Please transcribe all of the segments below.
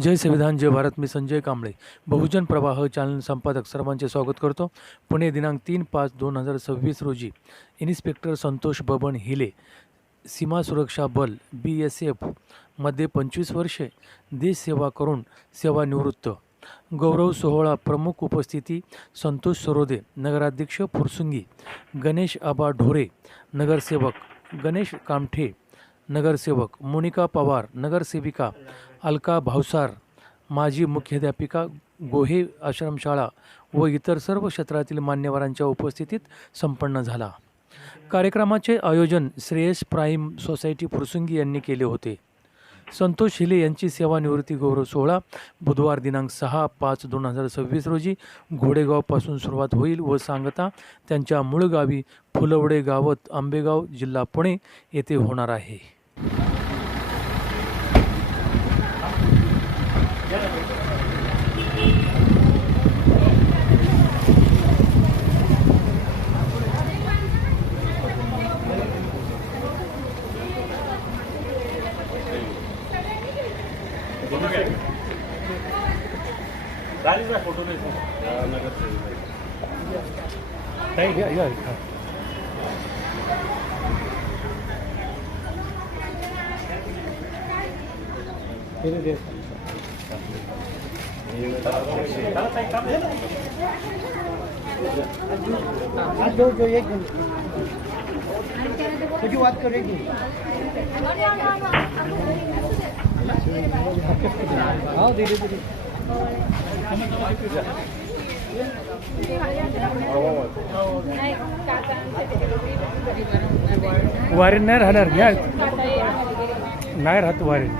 जय संविधान जय भारत. मी संजय कांबळे, बहुजन प्रवाह चॅनल संपादक सर्वांचे स्वागत करतो. पुणे दिनांक 3/5/2026 रोजी इन्स्पेक्टर संतोष बबन हिले, सीमा सुरक्षा बल BSF मध्ये 25 वर्षे देशसेवा करून सेवानिवृत्त. गौरव सोहळा प्रमुख उपस्थिती संतोष सरोदे नगराध्यक्ष फुरसुंगी, गणेश आबा ढोरे नगरसेवक, गणेश कामठे नगरसेवक, मोनिका पवार नगरसेविका, अलका भावसार माजी मुख्याध्यापिका गोहे आश्रमशाळा व इतर सर्व क्षेत्रातील मान्यवरांच्या उपस्थितीत संपन्न झाला. कार्यक्रमाचे आयोजन श्रेयस प्राईम सोसायटी फुरसुंगी यांनी केले होते. संतोष हिले यांची सेवानिवृत्ती गौरव सोहळा बुधवार दिनांक 6/5/2026 रोजी घोडेगावपासून सुरुवात होईल व सांगता त्यांच्या मूळ गावी फुलवडे गावात आंबेगाव जिल्हा पुणे येथे होणार आहे. फोटो नाही नगर जो एक कुछ बात करेगी. हाँ धीरे धीरे वारीन नाही राहणार घ्या, नाही राहत वारीन.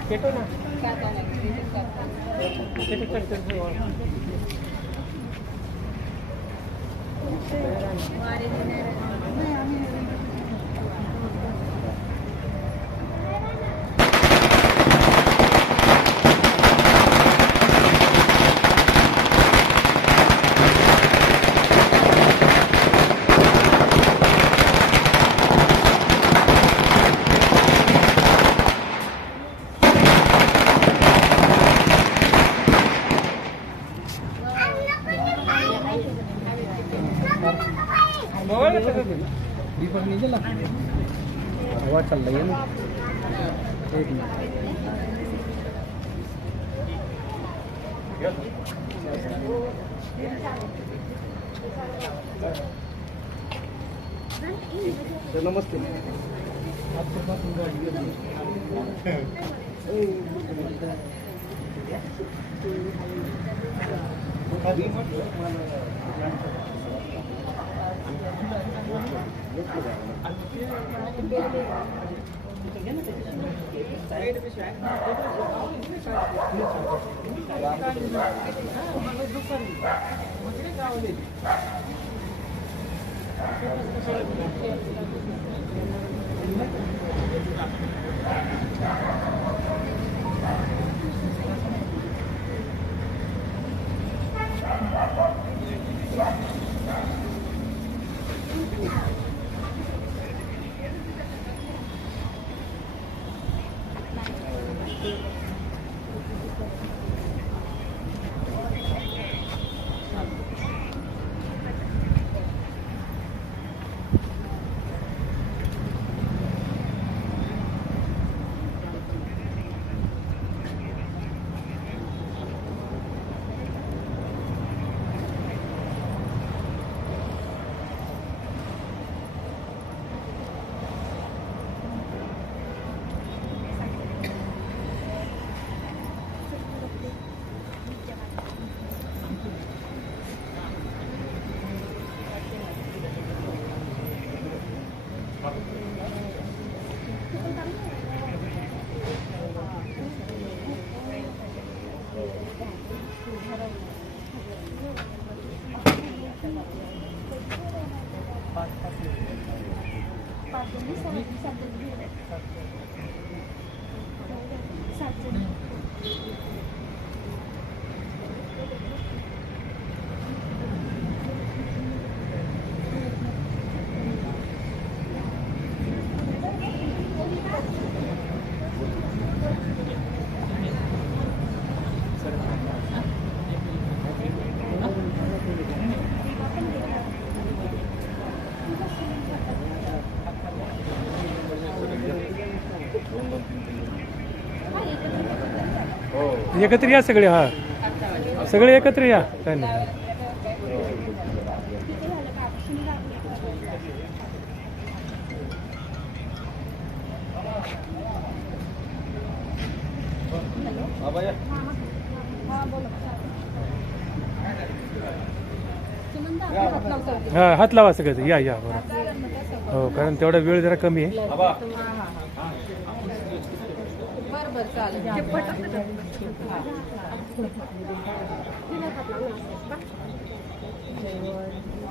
दीपक नीचे ला हवा चल रही है ना. एक मिनट नमस्ते. आपके पास हो एकत्र या सगळे, हा सगळे एकत्र या, काय नाही. बाबा या. हा हात लावा सगळं, या या बरं. हो, कारण तेवढा वेळ जरा कमी आहे. बाबा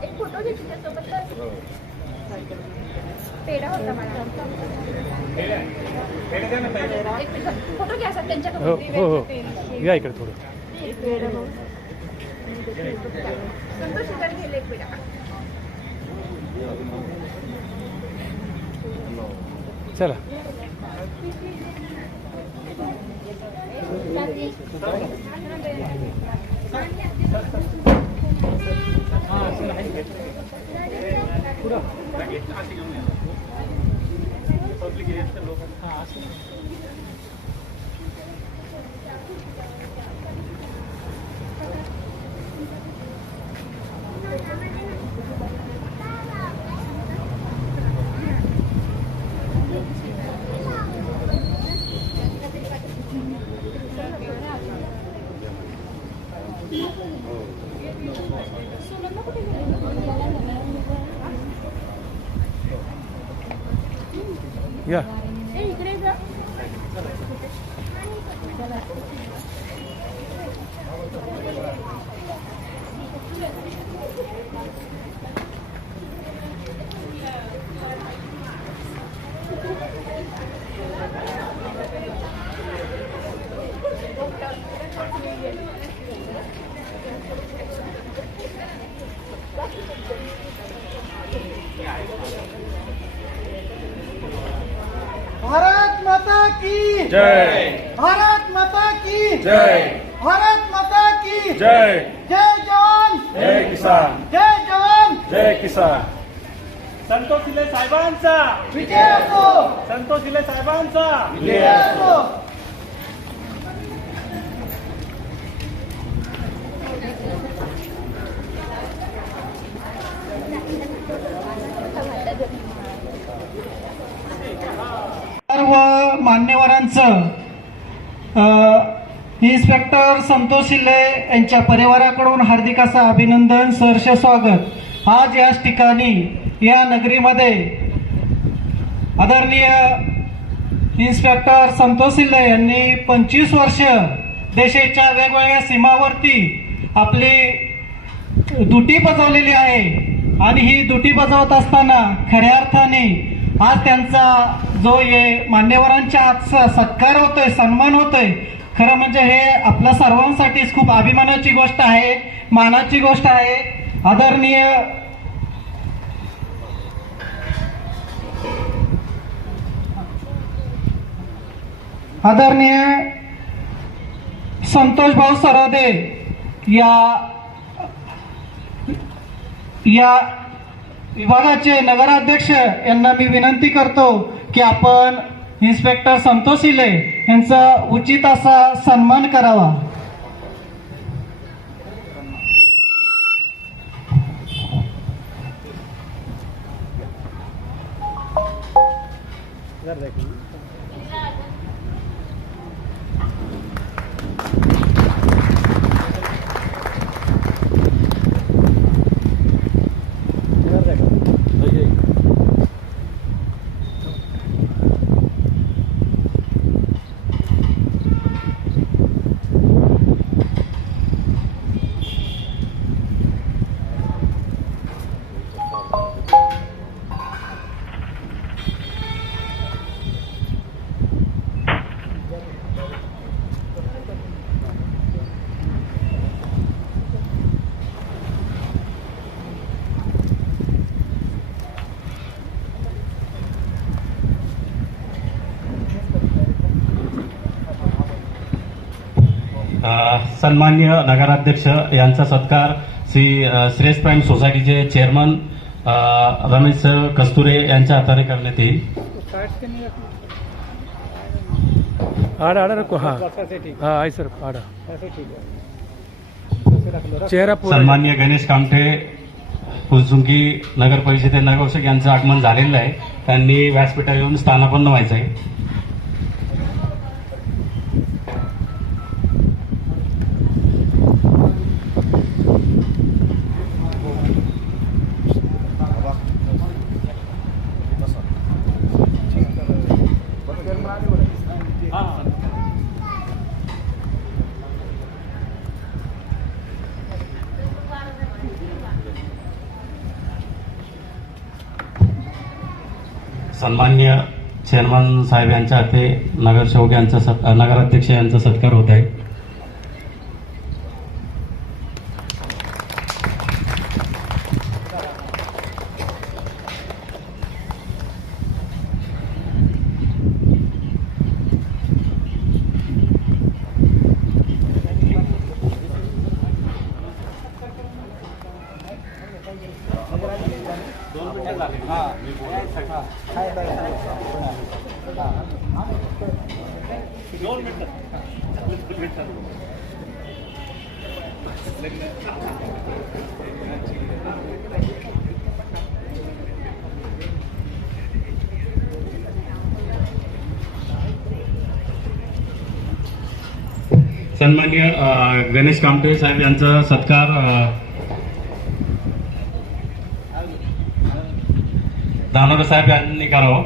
एक फोटो घेतला सोबत पेढा होता मला. एक फोटो घ्या सर हो त्यांच्याकडून. हो हो, या इकडे थोडं. संतोष शिकार घेले एक पेढा. चला. या. इकडे जा. भारत माता की जय. भारत माता की जय. भारत माता की जय. जय जवान जय किसान. जय जवान जय किसान. संतोष शिले साहेबांचा. विजय असो संतोष शिले साहेबांचा. विजय असो. सर्व मान्यवरांचं इन्स्पेक्टर संतोष शिल्ले यांच्या परिवाराकडून हार्दिक असं अभिनंदन, सहर्ष स्वागत. आज याच ठिकाणी या नगरीमध्ये आदरणीय इन्स्पेक्टर संतोष शिल्ले यांनी 25 वर्ष देशाच्या वेगवेगळ्या सीमावरती आपली ड्युटी बजावलेली आहे आणि ही ड्युटी बजावत असताना खऱ्या अर्थाने आज त्यांचा जो हे मान्यवरांच्या हातचा सत्कार होतोय, सन्मान होतोय, खरं म्हणजे हे आपल्या सर्वांसाठीच खूप अभिमानाची गोष्ट आहे, मानाची गोष्ट आहे. आदरणीय संतोष भाऊ सरोदे या विभागाचे नगराध्यक्ष यांना मी विनंती करतो की आपण इन्स्पेक्टर संतोष शिले यांचा उचित असा सन्मान करावा. सन्मान्य नगराध्यक्ष यांचा सत्कार श्री श्रेष्ठ प्राईम सोसायटीचे चेअरमन रमेश कस्तुरे यांच्या हाताने करण्यात येईल. आडा आडा रखो हाँ हाँ आई सर आडा चेहरा पूरा सन्माननीय गणेश कामठे फुलसुंगी नगर परिषदे नगरसेवक यांचं आगमन झालेलं आहे. त्यांनी व्यासपीठावर येऊन स्थानापन्न व्हायचं आहे. सन्माननीय चेअरमन साहेब यांच्या हाते नगरसेवक यांचा नगराध्यक्ष यांचा सत्कार होत आहे. सन्माननीय गणेश कामठे साहेब यांचा सत्कार दानोरे साहेब यांनी करावा.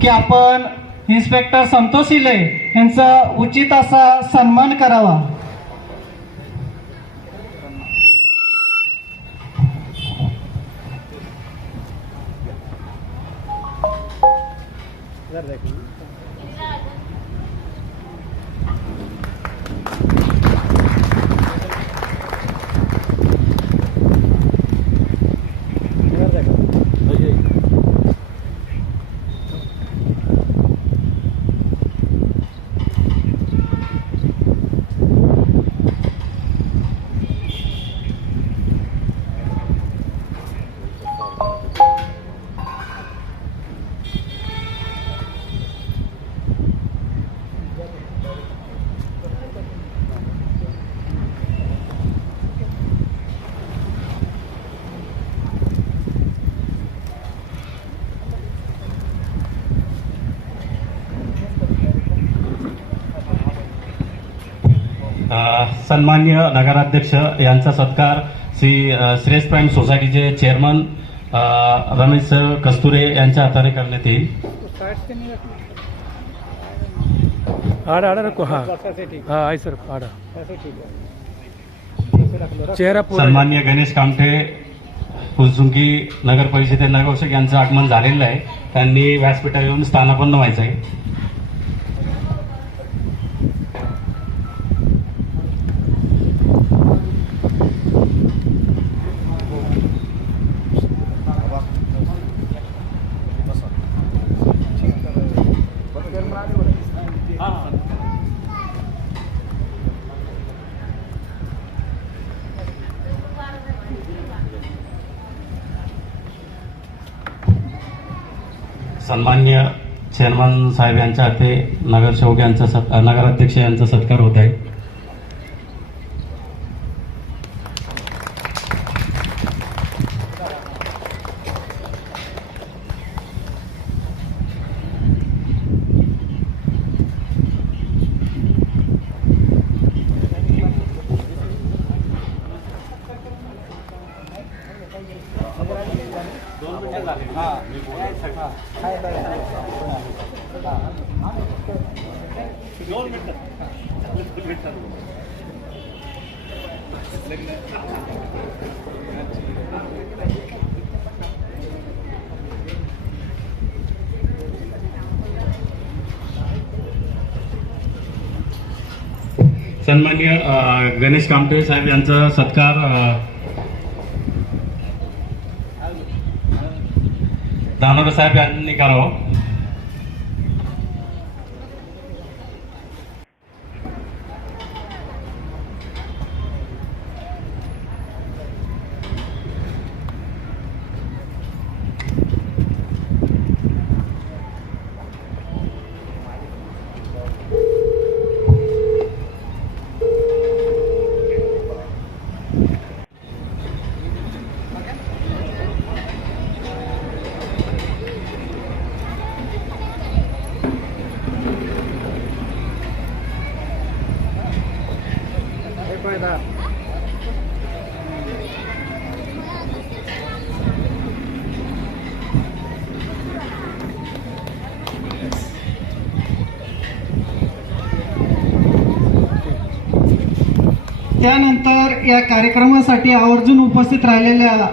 की आपण इन्स्पेक्टर संतोष इले यांचा उचित असा सन्मान करावा. सन्माननीय नगराध्यक्ष यांचा सत्कार श्रेष्ठ प्राईम सोसायटीचे चेअरमन रमेश कस्तुरे यांच्या हाताने करण्यात येईल. आडा आडा रखो हाँ हाँ आई सर आडा चेहरा पूरा सन्माननीय गणेश कामठे फुलसुंगी नगर परिषदे नगरसेवक यांचं आगमन झालेलं आहे. त्यांनी व्यासपीठावर येऊन स्थानापन्न व्हायचं आहे. सन्माननीय चेअरमन साहेब यांच्या हाते नगरसेवक यांचा नगराध्यक्ष यांचा सत्कार होत आहे. सन्माननीय गणेश कामठे साहेब यांचा सत्कार दानोरे साहेब यांनी करावा. त्यानंतर या कार्यक्रमासाठी आवर्जून उपस्थित राहिलेल्या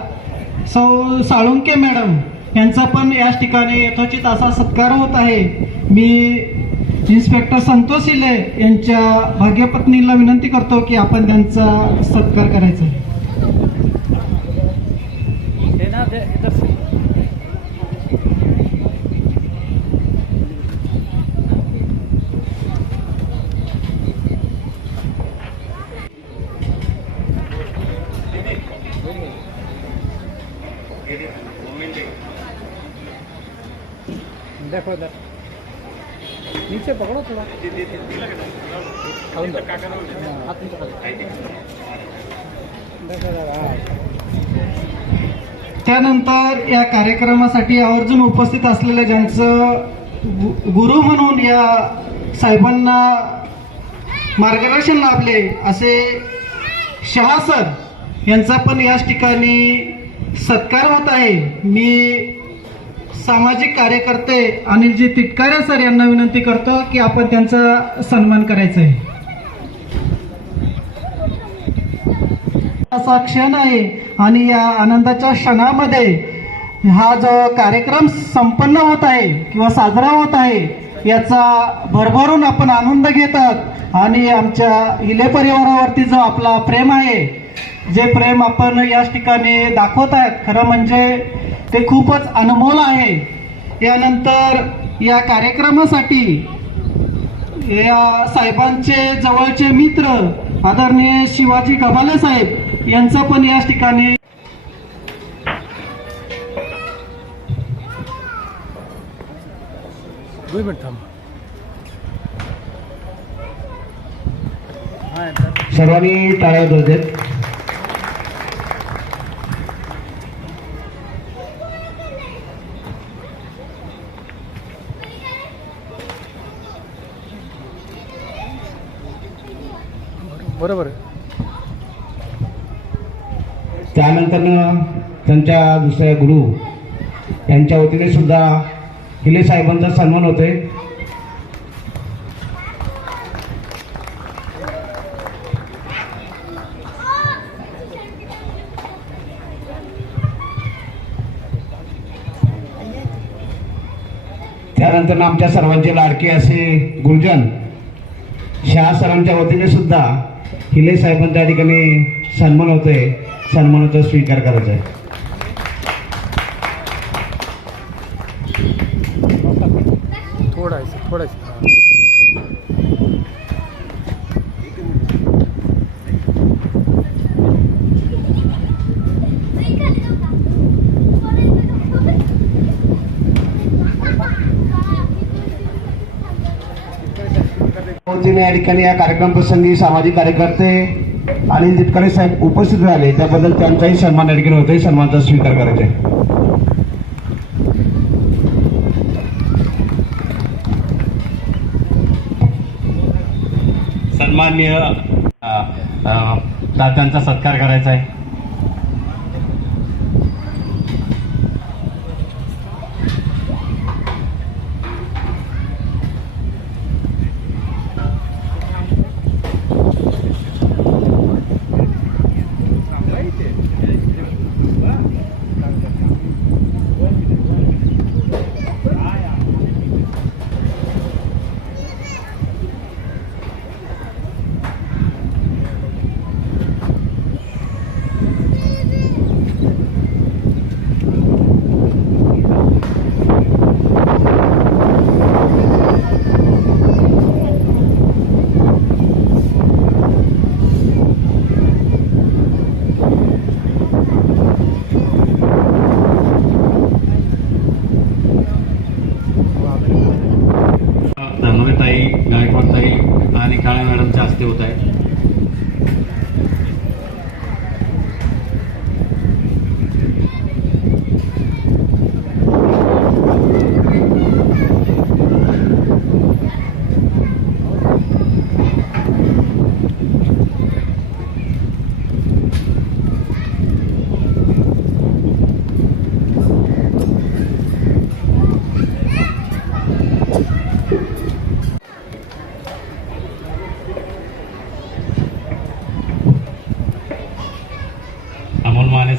सौ साळुंके मॅडम यांचा पण याच ठिकाणी यथोचित असा सत्कार होत आहे. मी इन्स्पेक्टर संतोष इले यांच्या भाग्यपत्नीला विनंती करतो की आपण त्यांचा सत्कार करायचा आहे. देखो इधर नीचे पकड़ो थोड़ा खाऊन जा. हाथ नीचे पकड़ो. देखो इधर. हाँ. त्यानंतर या कार्यक्रमासाठी आवर्जून उपस्थित असलेल्या ज्यांचं गुरु म्हणून या साहेबांना मार्गदर्शन लाभले असे शहा सर यांचा पण याच ठिकाणी सत्कार होत आहे. मी सामाजिक कार्यकर्ते अनिलजी तिटकारे सर यांना विनंती करतो की आपण त्यांचा सन्मान करायचा आहे. असा क्षण आहे आणि या आनंदाच्या क्षणामध्ये हा जो कार्यक्रम संपन्न होत आहे किंवा साजरा होत आहे याचा भरभरून आपण आनंद घेतात आणि आमच्या हिले परिवारावरती जो आपला प्रेम आहे, जे प्रेम आपण याच ठिकाणी दाखवत आहेत, खरं म्हणजे ते खूपच अनमोल आहे. यानंतर या कार्यक्रमासाठी या साहेबांचे जवळचे मित्र आदरणीय शिवाजी गव्हाले साहेब यांचं पण याच ठिकाणी दोन मिनिट थांबा. सर्वांनी टाळ्या वाजवत आहेत. बरोबर आहे. त्यानंतर त्यांच्या दुसऱ्या गुरु यांच्या वतीने सुद्धा हिले साहेबांचा सन्मान होतोय. त्यानंतर आमच्या सर्वांचे लाडके असे गुरुजन शहा सरांच्या वतीने सुद्धा हिले साहेबांच्या ठिकाणी सन्मान होतोय. सन्मानाचा स्वीकार करायचा आहे. थोडा वतीने या ठिकाणी या कार्यक्रम प्रसंगी सामाजिक कार्यकर्ते आणि तिटकारे साहेब उपस्थित राहिले, त्याबद्दल त्यांचाही सन्मान या ठिकाणी होतोय. सन्मानाचा स्वीकार करायचा आहे. सन्माननीय दात्यांचा सत्कार करायचा आहे.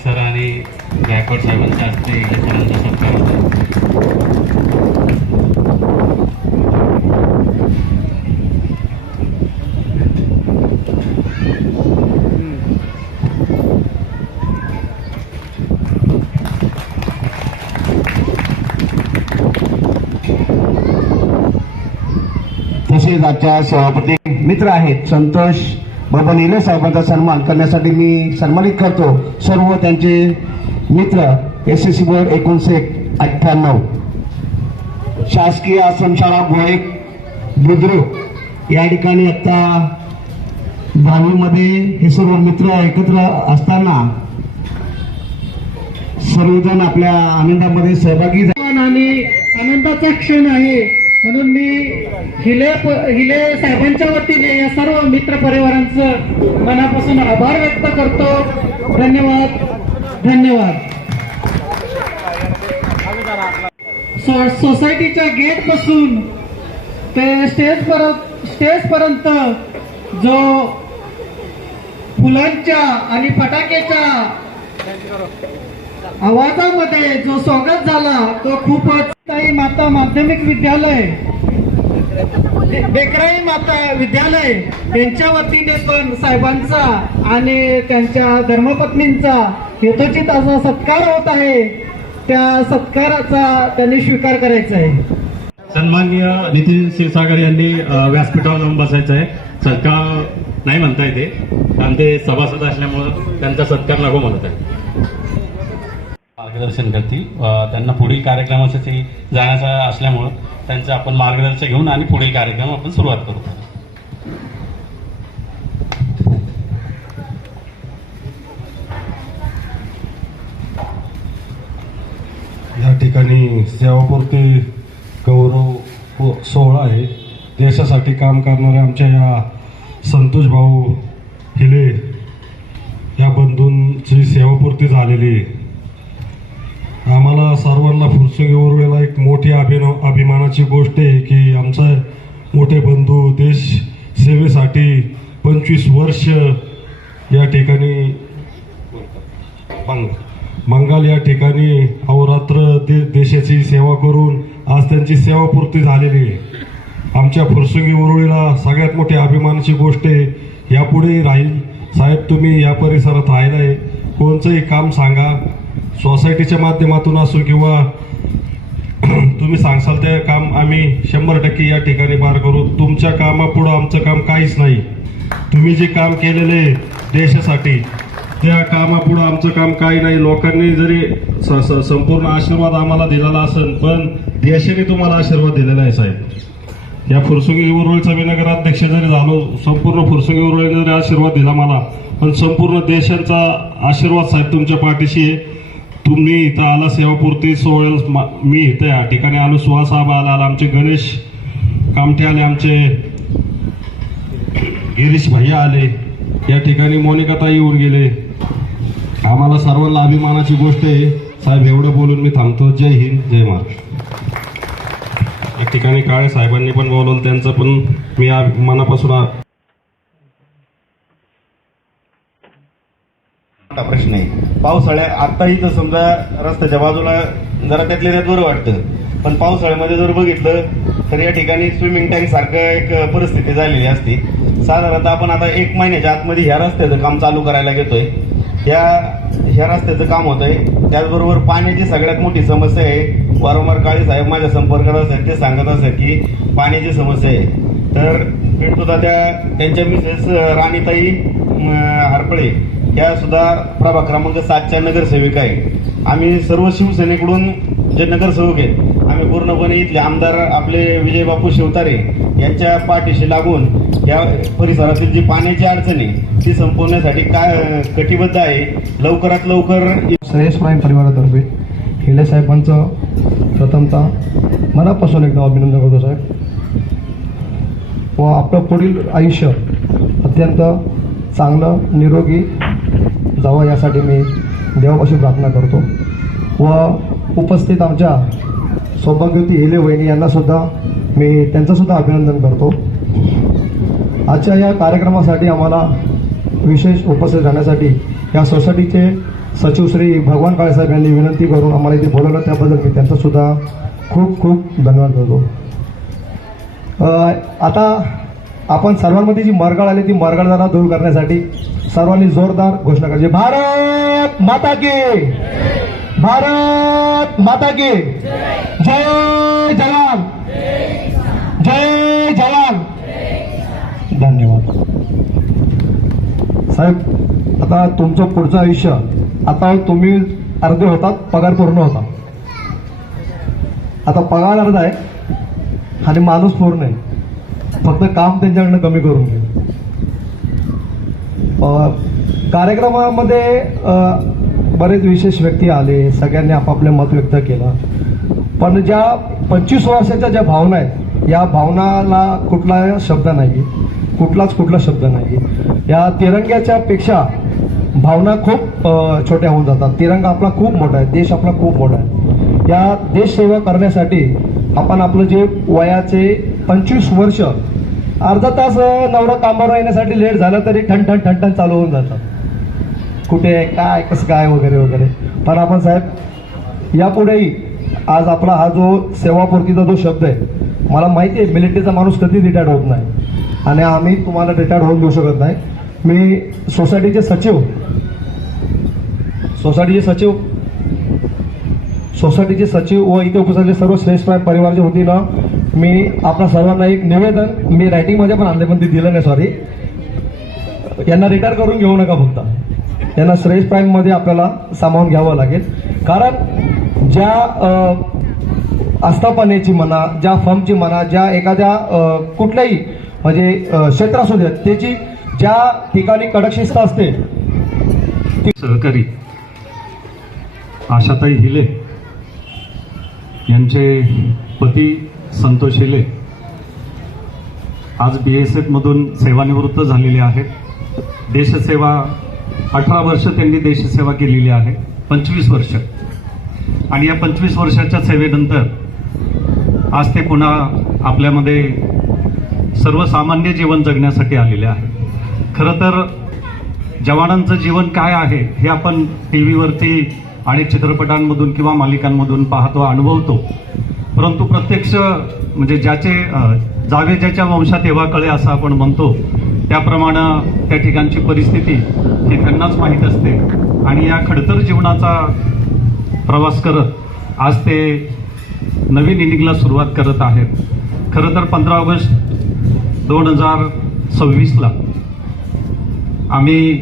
सर आणि गायकवाड साहेबांच्या हस्ते हिले सरांचा सत्कार होता. तसेच आजच्या सभापती मित्र आहेत संतोष बबन हिले साहेबांचा सन्मान करण्यासाठी मी सन्मानित करतो सर्व त्यांचे मित्र. SSC बोर्ड 1998, शासकीय आश्रमशाळा भोळे बुद्रुक या ठिकाणी आता 10वीमध्ये हे सर्व मित्र एकत्र असताना सर्वजण आपल्या आनंदामध्ये सहभागी झाले आणि आनंदाचा क्षण आहे. म्हणून मी हिले साहेबांच्या वतीने या सर्व मित्र परिवारांचं मनापासून आभार व्यक्त करतो. धन्यवाद धन्यवाद. सोसायटीच्या गेट पासून ते स्टेज पर्यंत जो फुलांच्या आणि फटाक्याच्या आवाजामध्ये जो स्वागत झाला तो खूपच. ताई माता माध्यमिक विद्यालय, बेकराई माता विद्यालय यांच्या वतीने पण साहेबांचा आणि त्यांच्या धर्मपत्नींचा यथोचित असा सत्कार होत आहे. त्या सत्काराचा त्यांनी स्वीकार करायचा आहे. सन्माननीय नितीन क्षीरसागर यांनी व्यासपीठावर जाऊन बसायचं आहे. सत्कार नाही म्हणता येते कारण ते सभासद असल्यामुळं त्यांचा सत्कार नको म्हणत आहे. मार्गदर्शन करतील. त्यांना पुढील कार्यक्रमासाठी जाण्याचा असल्यामुळं त्यांचं आपण मार्गदर्शन घेऊन आणि पुढील कार्यक्रम आपण सुरुवात करू. या ठिकाणी सेवापूर्ती गौरव सोहळा आहे. देशासाठी काम करणाऱ्या आमच्या या संतोष भाऊ हिले या बंधूंची सेवापूर्ती झालेली आहे. आम्हाला सर्वांना फुरसुंगी उरुळीला एक मोठी अभिमानाची गोष्ट आहे की आमचे मोठे बंधू देश सेवेसाठी 25 वर्ष या ठिकाणी बंगाल या ठिकाणी अहोरात्र देशाची सेवा करून आज त्यांची सेवापूर्ती झालेली आहे. आमच्या फुरसुंगी उरुळीला सगळ्यात मोठी अभिमानाची गोष्ट आहे. यापुढे राहील. साहेब तुम्ही या परिसरात राहिला आहे. कोणतंही काम सांगा, सोसायटीच्या माध्यमातून असो किंवा तुम्ही सांगसाल ते काम आम्ही 100% या ठिकाणी पार करू. तुमच्या कामापुढं आमचं काम काहीच नाही. तुम्ही जे काम केलेले देशासाठी त्या कामापुढं आमचं काम काही नाही. लोकांनी जरी संपूर्ण आशीर्वाद आम्हाला दिलेला असेल पण देशाने तुम्हाला आशीर्वाद दिलेला आहे साहेब. या फुरसुंगी उरुळीचा मी नगराध्यक्ष जरी झालो, संपूर्ण फुरसुंगी उरुळीने जरी आशीर्वाद दिला मला, पण संपूर्ण देशांचा आशीर्वाद साहेब तुमच्या पाठीशी आहे. तुम्ही इथं आला सेवापूर्ती सोहळ्याला, मी इथं या ठिकाणी आलो, सुहासाहेब आला, आमचे गणेश कामठे आले, आमचे गिरीश भैया आले, या ठिकाणी मोनिकाताई येऊन गेले. आम्हाला सर्वांना अभिमानाची गोष्ट आहे साहेब. एवढं बोलून मी थांबतो. जय हिंद, जय महाराष्ट्र. या ठिकाणी काळे साहेबांनी पण बोलवलं, त्यांचं पण मी मनापासून प्रश्न आहे. पावसाळ्यात आताही तर समजा रस्त्याच्या बाजूला जरा त्यातल्या त्यात बरं वाटतं, पण पावसाळ्यामध्ये जर बघितलं तर या ठिकाणी स्विमिंग टँक सारखं एक परिस्थिती झालेली असते. साधारणतः आपण आता 1 महिन्याच्या आतमध्ये ह्या रस्त्याचं काम चालू करायला घेतोय. ह्या रस्त्याचं काम होत आहे. त्याचबरोबर पाण्याची सगळ्यात मोठी समस्या आहे. वारंवार काळे साहेब माझ्या संपर्कात असतात, ते सांगत असतात की पाण्याची समस्या आहे. तर भेटतो त्यांच्या मिसेस राणीताई हरपळे ह्या सुद्धा प्रभाग क्रमांक 7च्या नगरसेविका आहे. आम्ही सर्व शिवसेनेकडून जे नगरसेवक आहेत आम्ही पूर्णपणे इथले आमदार आपले विजयबापू शिवतारे यांच्या पाठीशी लागून या परिसरातील जी पाण्याची अडचण आहे ती संपवण्यासाठी काय कटिबद्ध आहे. लवकरात लवकर श्रेयस प्राईम परिवारातर्फे हिले साहेबांचं प्रथमतः मनापासून एकदम अभिनंदन करतो साहेब. व आपलं पुढील आयुष्य अत्यंत चांगलं निरोगी जावं यासाठी मी देवापाशी प्रार्थना करतो. व उपस्थित आमच्या सौभाग्यवती हिले वहिनी यांना सुद्धा मी त्यांचंसुद्धा अभिनंदन करतो. आजच्या या कार्यक्रमासाठी आम्हाला विशेष उपस्थित राहण्यासाठी या सोसायटीचे सचिव श्री भगवान काळे साहेब यांनी विनंती करून आम्हाला इथे बोलवलं, त्याबद्दल मी त्यांचा सुद्धा खूप खूप धन्यवाद करतो. आता आपण सर्वांमध्ये जी मरगळ आली ती मरगळ जरा दूर करण्यासाठी सर्वांनी जोरदार घोषणा करायची. भारत माता की, भारत माता की जय जवान, जय जवान. धन्यवाद साहेब. आता तुमचं पुढचं आयुष्य, आता तुम्ही अर्धे होतात, पगार पूर्ण होता. आता पगार अर्धा आहे आणि माणूस पूर्ण आहे, फक्त काम त्यांच्याकडनं कमी करून घे. कार्यक्रमामध्ये बरेच विशेष व्यक्ती आले, सगळ्यांनी आपापले मत व्यक्त केलं, पण ज्या 25 वर्षाच्या ज्या भावना आहेत, या भावनाला कुठला शब्द नाही, कुठला शब्द नाही. या तिरंग्याच्या पेक्षा भावना खूप छोट्या होऊन जातात. तिरंगा आपला खूप मोठा आहे, देश आपला खूप मोठा आहे. या देशसेवा करण्यासाठी आपण आपलं जे वयाचे 25 वर्ष, अर्धा तास नवरा कामावर येण्यासाठी लेट झाला तरी ठण चालू होऊन जातात, कुठे काय कसं काय वगैरे वगैरे. पण आपण साहेब यापुढेही आज आपला हा जो सेवापूर्तीचा जो शब्द आहे, मला माहिती आहे मिलिटरीचा माणूस कधी रिटायर्ड होत नाही आणि आम्ही तुम्हाला रिटायर्ड होऊन देऊ शकत नाही. मी सोसायटीचे सचिव व इथे उपस्थित सर्व श्रेष्ठ परिवाराच्या वतीनं मी आपल्या सर्वांना एक निवेदन, मी रायटिंगमध्ये पण आणले पण ते दिलं नाही, सॉरी. यांना रिटायर करून घेऊ नका, फक्त यांना श्रेष्ठ प्राईममध्ये आपल्याला सामावून घ्यावं लागेल. कारण ज्या आस्थापनेची म्हणा, ज्या फर्मची म्हणा, ज्या एखाद्या कुठल्याही म्हणजे क्षेत्र असू द्या, त्याची ज्या ठिकाणी कडक शिस्त असते. सहकारी आशाताई हिले यांचे पती संतोष हिले आज BSF मधून सेवानिवृत्त झालेले आहेत. देशसेवा 18 वर्ष त्यांनी देशसेवा केलेली आहे, 25 वर्ष. आणि या 25 वर्षाच्या सेवेनंतर आज ते पुन्हा आपल्यामध्ये सर्वसामान्य जीवन जगण्यासाठी आलेले आहे. खरं तर जवानांचं जीवन काय आहे हे आपण टीव्हीवरती आणि चित्रपटांमधून किंवा मालिकांमधून पाहतो, अनुभवतो. परंतु प्रत्यक्ष म्हणजे ज्याचे जावे ज्याच्या वंशात तेव्हा कळे असं आपण म्हणतो, त्याप्रमाणे त्या ठिकाणची परिस्थिती ही त्यांनाच माहीत असते. आणि या खडतर जीवनाचा प्रवास करत आज ते नवीन इनिंगला सुरुवात करत आहेत. खरं तर 15 ऑगस्ट 2026ला आम्ही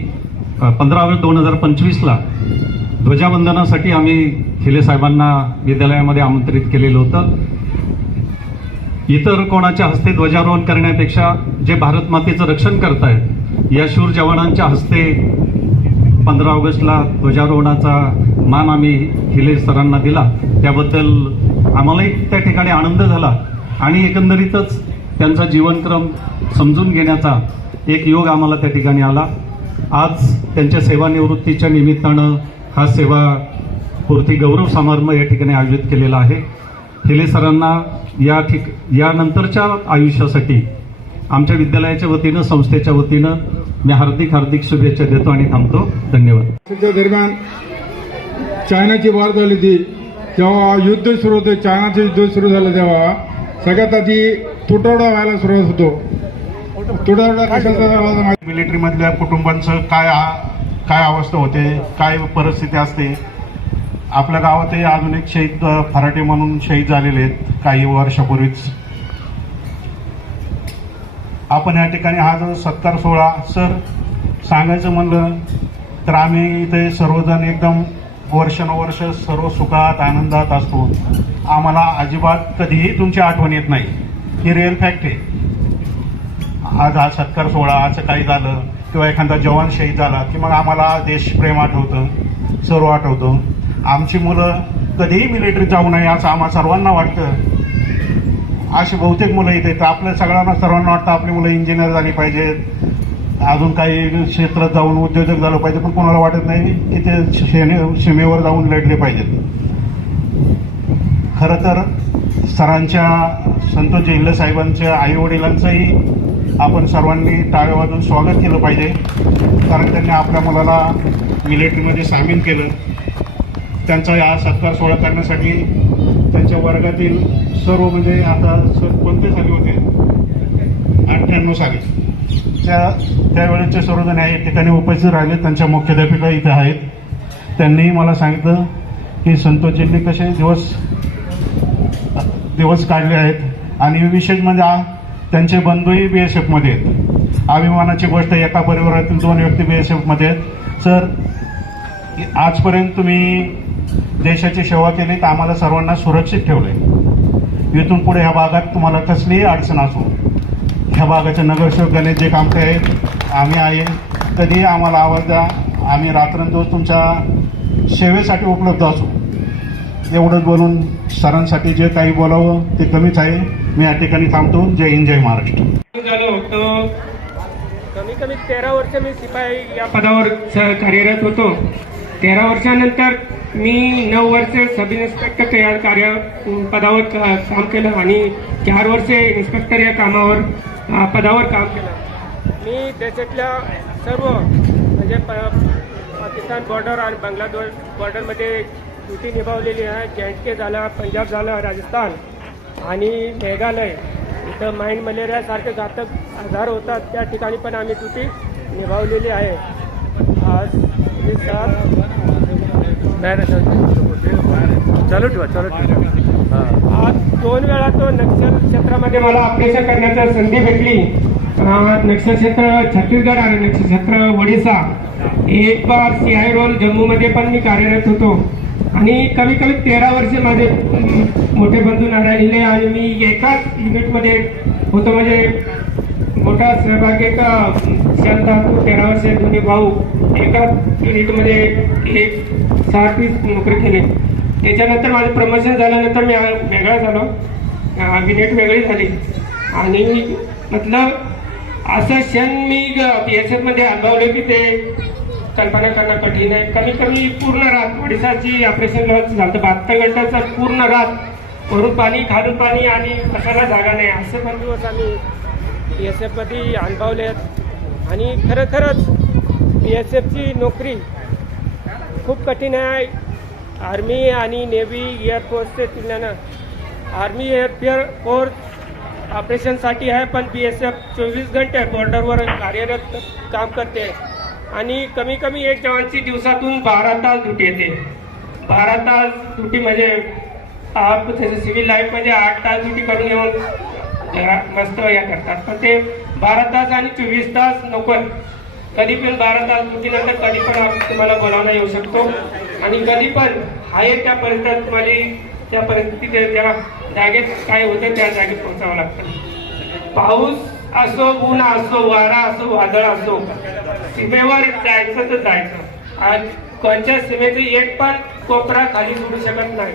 15 ऑगस्ट 2025ला ध्वजावंदनासाठी आम्ही हिले साहेबांना विद्यालयामध्ये आमंत्रित केलेलं होतं. इतर कोणाच्या हस्ते ध्वजारोहण करण्यापेक्षा जे भारत मातेचं रक्षण करतायत या शूर जवानांच्या हस्ते 15 ऑगस्टला ध्वजारोहणाचा मान आम्ही हिले सरांना दिला. त्याबद्दल आम्हालाही त्या ठिकाणी आनंद झाला आणि एकंदरीतच त्यांचा जीवनक्रम समजून घेण्याचा एक योग आम्हाला त्या ठिकाणी आला. आज त्यांच्या सेवानिवृत्तीच्या निमित्तानं हा सेवापूर्ती गौरव समारंभ या ठिकाणी आयोजित केलेला आहे. हिले सरांना यानंतरच्या आयुष्यासाठी आमच्या विद्यालयाच्या वतीनं, संस्थेच्या वतीनं मी हार्दिक शुभेच्छा देतो आणि थांबतो. धन्यवाद. दरम्यान चायनाची वार झाली होती, जेव्हा युद्ध सुरू होतं, चायनाचं युद्ध सुरू झालं, तेव्हा सगळ्यात आधी तुटवडा व्हायला सुरुवात होतो. तुटवडा कशाचा? मिलिटरीमधल्या कुटुंबांचं काय अवस्था होते, काय परिस्थिती असते. आपल्या गावातही अजून एक शहीद फराटे म्हणून शहीद झालेले आहेत काही वर्षापूर्वीच. आपण या ठिकाणी हा जो सत्कार सोहळा सर सांगायचं म्हणलं तर आम्ही इथे सर्वजण एकदम वर्षानुवर्ष सर्व सुखात आनंदात असतो. आम्हाला अजिबात कधीही तुमची आठवण येत नाही, ही रिअल फॅक्ट आहे. आज हा सत्कार सोहळा, आज काही झालं किंवा एखादा जवान शहीद झाला की मग आम्हाला देशप्रेम आठवतं, सर्व आठवतं. आमची मुलं कधीही मिलिटरीत जाऊ नये असं आम्हा सर्वांना वाटतं. अशी बहुतेक मुलं इथे तर आपल्या सर्वांना वाटतं आपली मुलं इंजिनियर झाली पाहिजेत, अजून काही क्षेत्रात जाऊन उद्योजक झालं पाहिजे, पण कोणाला वाटत नाही की ते सीमेवर जाऊन लढले पाहिजेत. खरं तर सरांच्या, संतोष हिले साहेबांच्या आई वडिलांचंही आपण सर्वांनी टाळ्या वाजवून स्वागत केलं पाहिजे, कारण त्यांनी आपल्या मुलाला मिलिटरीमध्ये सामील केलं. त्यांचा हा सत्कार सोहळा करण्यासाठी त्यांच्या वर्गातील सर्व, म्हणजे आता कोणते साली होते, 98 साली, त्यावेळेचे सर्वजण या ठिकाणी उपस्थित राहिले. त्यांच्या मुख्याध्यापिका इथे आहेत. त्यांनी मला सांगितलं की संतोषजींनी कसे दिवस काढले आहेत आणि विशेष म्हणजे त्यांचे बंधूही BSF मध्ये आहेत. अभिमानाची गोष्ट, एका परिवारातील 2 व्यक्ती BSF मध्ये आहेत. सर, आजपर्यंत तुम्ही देशाची सेवा केली तर आम्हाला सर्वांना सुरक्षित ठेवले. इथून पुढे ह्या भागात तुम्हाला कसलीही अडचण असो, ह्या भागाचे नगरसेवक गणेश जे काम आहेत, आम्ही आहे, कधीही आम्हाला आवाज द्या. आम्ही रात्रंदिवस तुमच्या सेवेसाठी उपलब्ध असू. एवढंच बोलून सरांसाठी जे काही बोलावं ते कमीच आहे. मी या ठिकाणी थांबतो. जय हिंद, जय महाराष्ट्र. झालो होतो. कमी 13 वर्ष मी शिपाई या पदावर कार्यरत होतो. 13 वर्षानंतर मी 9 वर्ष सब इन्स्पेक्टर या पदावर काम केलं आणि 4 वर्षे इन्स्पेक्टर या पदावर काम केलं. मी देशातल्या सर्व, म्हणजे पाकिस्तान बॉर्डर आणि बांगलादेश बॉर्डरमध्ये ड्युटी निभावलेली आहे. J&K झाला, पंजाब झाला, राजस्थान आणि मेघालय. इथं माइंड मलेरियासारखे घातक आजार होतात, त्या ठिकाणी पण आम्ही ड्युटी निभावलेली आहे. आज चालू ठेवा. आज 2 वेळा तो नक्षल क्षेत्रामध्ये मला ऑपरेशन करण्याची संधी भेटली. नक्षल क्षेत्र छत्तीसगड आणि नक्षल क्षेत्र ओडिसा. एक बार CI रोल जम्मूमध्ये पण मी कार्यरत होतो आणि कमी 13 वर्ष माझे मोठे बंधू नारायणले आणि मी एकाच युनिटमध्ये होतो. म्हणजे मोठा सहभाग एक क्षण होतो. 13 वर्ष दोन्ही भाऊ एकाच युनिटमध्ये एक 6 पीस नोकरी केली. त्याच्यानंतर माझं प्रमोशन झाल्यानंतर मी वेगळा झालो, युनिट वेगळी झाली आणि मतलब असं क्षण मी BSF मध्ये अनुभवले की ते कल्पना करणं कठीण आहे. कमी पूर्ण रात ओडिसाची ऑपरेशन झालं, 72 घंट्याचा पूर्ण रात, वरून पाणी खालून पाणी आणि कशाला जागा नाही, असे पण दिवस आम्ही BSF मध्ये अनुभवले आहेत. आणि खरंच BSFची नोकरी खूप कठीण आहे. आर्मी आणि नेव्ही, एअरफोर्सचे तुलनेनं आर्मी एअरफोर्स ऑपरेशनसाठी आहे, पण BSF 24 घंटे बॉर्डरवर कार्यरत काम करते आणि कमी एक जवानची दिवसातून 12 तास ड्युटी येते. 12 तास ड्युटी म्हणजे त्याचं सिव्हिल लाईफमध्ये 8 तास ड्युटी करून येऊन मस्त या करतात, पण ते 12 तास आणि 24 तास नोकर. कधी पण 12 तास ड्युटीनंतर कधी पण तुम्हाला बोलावणं येऊ शकतो आणि कधी पण आहे त्या परिसरात तुम्हाला त्या परिस्थितीत त्या जागेत काय होतं त्या जागेत पोहोचावं लागतं. पाऊस असो, ऊन असो, वारा असो, वादळ असो, सीमेवर जायचं तर जायचं. आज कोणत्या सीमेचं एक पण कोपरा खाली सोडू शकत नाही.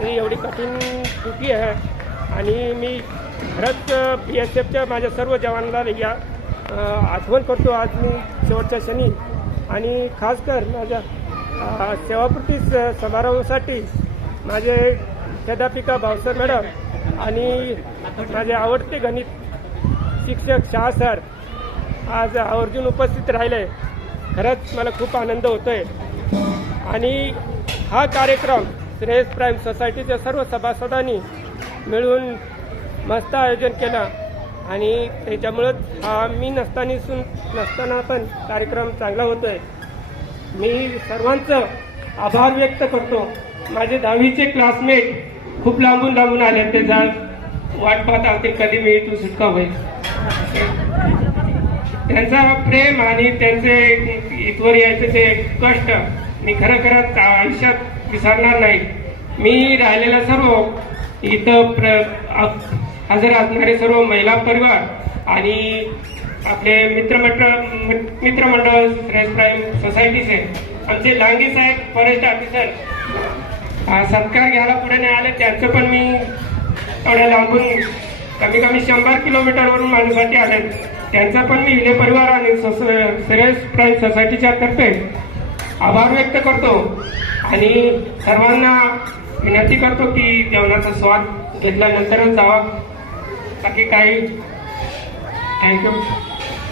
तरी एवढी कठीण ड्युटी आहे आणि मी खरंच BSFच्या माझ्या सर्व जवानांना या आठवण करतो आज मी शेवटच्या क्षणी. आणि खासकर माझ्या सेवापूर्ती समारोहासाठी माझे मुख्याध्यापिका भावसर मॅडम आणि माझे आवडते गणित शिक्षक शाह सर आज आवर्जून उपस्थित राहिले. खरंच मला खूप आनंद होतोय. आणि हा कार्यक्रम श्रेयस प्राईम सोसायटीच्या सर्व सभासदांनी मिळून मस्त आयोजन केलं आणि त्याच्यामुळंच हा मी नसताना पण कार्यक्रम चांगला होतोय. मी सर्वांचं आभार व्यक्त करतो. माझे 10वीचे क्लासमेट खूप लांबून आले, ते वाट पाहत असतील कधी मी तू सुटका होईल. त्यांचा प्रेम आणि त्यांचे इथवर यायचे ते कष्ट मी खरंच आयुष्यात विसरणार नाही. मी राहिलेला सर्व इथं हजर असणारे सर्व महिला परिवार आणि आपले मित्रमंडळ श्रेयस प्राईम सोसायटीचे आमचे लांगे साहेब फॉरेस्ट ऑफिसर सत्कार घ्यायला पुढे नाही आले, त्यांचं पण मी एवढ्या लांबून कमी 100 किलोमीटरवरून माझ्यासाठी आले, त्यांचा पण मी हिले परिवार आणि श्रेयस प्राईम सोसायटीच्या तर्फे आभार व्यक्त करतो. आणि सर्वांना विनंती करतो की जेवणाचा स्वाद घेतल्यानंतरच जावा. बाकी काही थँक्यू